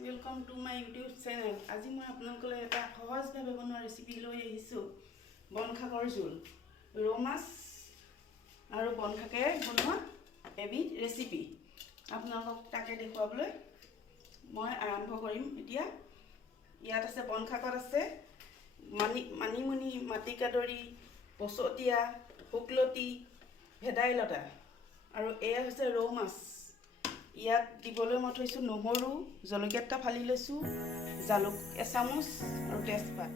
Welcome to my YouTube channel. আজি মই আপোনালোকলৈ এটা সহজভাৱে বনোৱা ৰেচিপি লৈ আহিছোঁ। বন শাকৰ জোল, ৰৌ মাছ আৰু বন শাকেৰে বনোৱা এবিধ ৰেচিপি আপোনালোকক তাকে দেখুৱাবলৈ মই আৰম্ভ কৰিম। এতিয়া ইয়াত আছে বন শাকত আছে মানিমুনি, মাটিকাদুৰি, পচতীয়া, শুকলতি, ভেদাইলতা আৰু এয়া হৈছে ৰৌ মাছ। ইয়াত দিবলৈ মই থৈছোঁ নহৰু, জলকীয়া এটা ফালি লৈছোঁ, জালুক এচামুচ আৰু তেজপাত।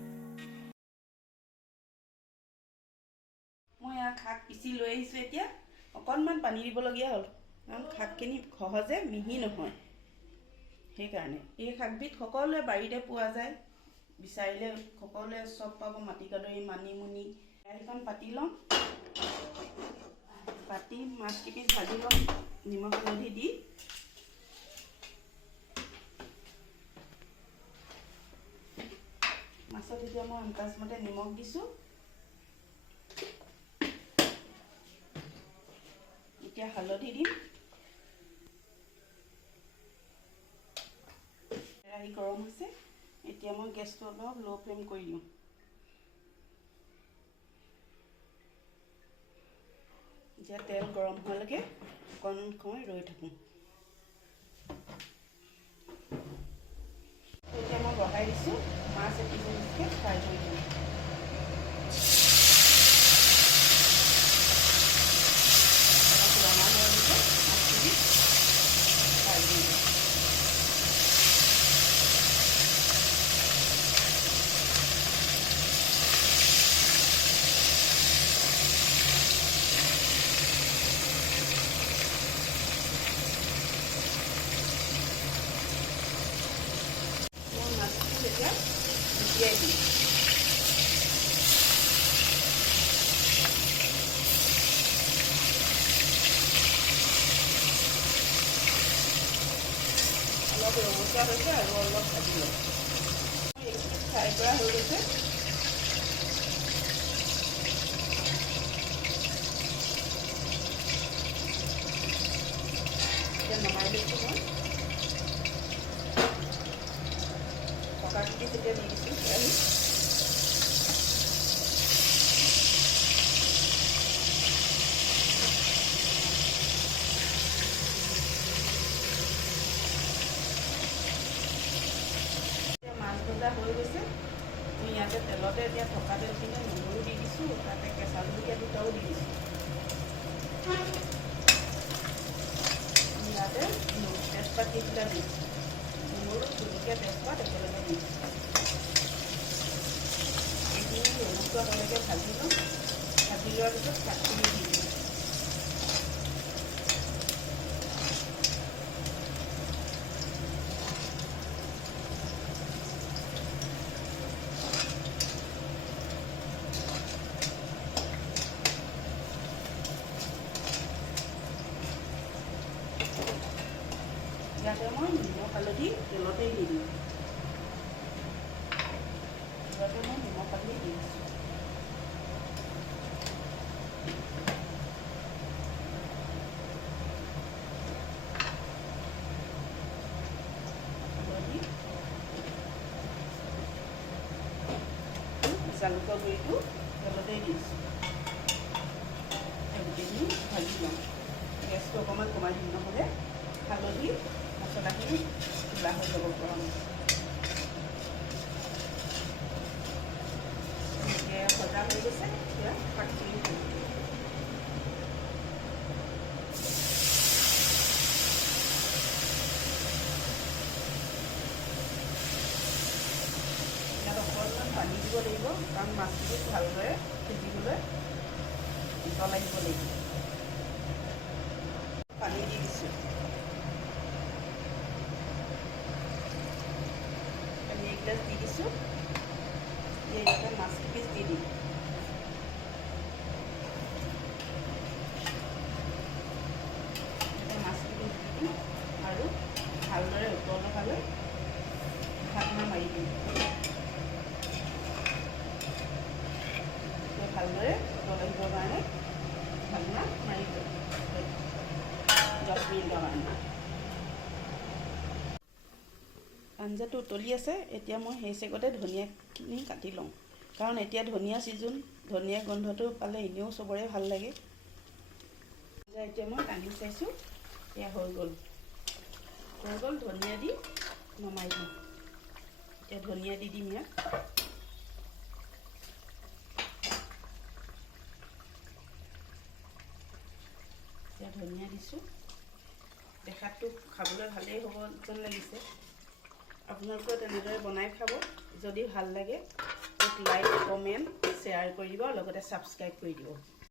মই ইয়াত শাক পিচি লৈ আহিছোঁ। এতিয়া অকণমান পানী দিবলগীয়া হ'ল, কাৰণ শাকখিনি সহজে মিহি নহয়। সেইকাৰণে এই শাকবিধ সকলোৱে বাৰীতে পোৱা যায়, বিচাৰিলে সকলোৱে চব পাব। মাটিকাদুৰি, মানিমুনি। কেৰাহীখন পাতি ল'ম, পাতি মাছকেইপিচ ভাজি ল'ম নিমখ হালধি দি। মাছত এতিয়া মই আন্দাজমতে নিমখ দিছোঁ। এতিয়া হালধি দিম। কেৰাহী গৰম হৈছে, এতিয়া মই গেছটো অলপ ল' ফ্লেম কৰি দিওঁ। এতিয়া তেল গৰম হোৱালৈকে অকণ সময় ৰৈ থাকোঁ। এতিয়া মই বহাই দিছোঁ, মাছ এপিচকে ফ্ৰাই কৰি দিওঁ। ৰঙা হোৱালৈকে মাছখিনি ফ্ৰাই কৰি দিওঁ। এতিয়া জুপিয়াই দিম। অলপ ৰঙচুৱা হৈছে আৰু অলপ ভাজি ল'ম। এইখিনি ফ্ৰাই কৰা হৈ গৈছে। এতিয়া নমাই লৈছোঁ মই। কাটি তেতিয়া দি দিছোঁ কেৰাহীত। এতিয়া মাছ ভজা হৈ গৈছে। মই ইয়াতে তেলতে এতিয়া থকা তেলখিনি নহৰু দি দিছোঁ, তাতে কেঁচা জলকীয়া দুটাও দি দিছোঁ। ইয়াতে তেজপাত দি পেলাই দিছোঁ। নহৰু, জলকীয়া, তেজপাত একেলগে দি দিছোঁ। এইখিনি ৰঙচুৱা হ'লেকে ভাজি ল'ম। ভাজি লোৱাৰ পিছত শাকখিনি দি দিম। ইয়াতে মই নিমখ হালধি তেলতেই দি দিম। ইয়াতে মই নিমখ হালধি দি দিছোঁ। হালধি, জালুকৰ গুড়িটো তেলতেই দিছোঁ। গোটেইখিনি ভাজি ল'ম। গেছটো অকণমান কমাই দিম, নহ'লে হালধি মছলাখিনি ক'লা হৈ যাব পৰা নাই। এতিয়া ভজা হৈ গৈছে। এতিয়া শাকখিনি দিম। ইয়াত অকণমান পানী দিব লাগিব, কাৰণ মাছখিনি ভালদৰে সিজিবলৈ উতলাই দিব লাগিব। পানী দি দিছোঁ। এগিলাচ দি দিছোঁ। ইয়াতে মাছ পিচ দি দিম। ইয়াতে মাছ পিচ দি দিম আৰু ভালদৰে উতললৈ ঢাকনা মাৰি দিম। ভালদৰে উতলিবৰ কাৰণে ঢাকনা মাৰি দিম 10 মিনিটৰ কাৰণে। আঞ্জাটো উতলি আছে। এতিয়া মই সেই চেগতে ধনিয়াখিনি কাটি লওঁ, কাৰণ এতিয়া ধনিয়া ছিজন, ধনিয়া গোন্ধটো পালে এনেও চবৰে ভাল লাগে। এতিয়া মই কাঢ়ি চাইছোঁ, এয়া হৈ গ'ল, ধনিয়া দি নমাই দিম। এতিয়া ধনিয়া দি দিম ইয়াত। এতিয়া ধনিয়া দিছোঁ। দেখাতটো খাবলৈ ভালেই হ'ব যেন লাগিছে। আপোনালোকেও তেনেদৰে বনাই খাব। যদি ভাল লাগে লাইক, কমেণ্ট, শ্বেয়াৰ কৰি দিব, লগতে ছাবস্ক্ৰাইব কৰি দিব।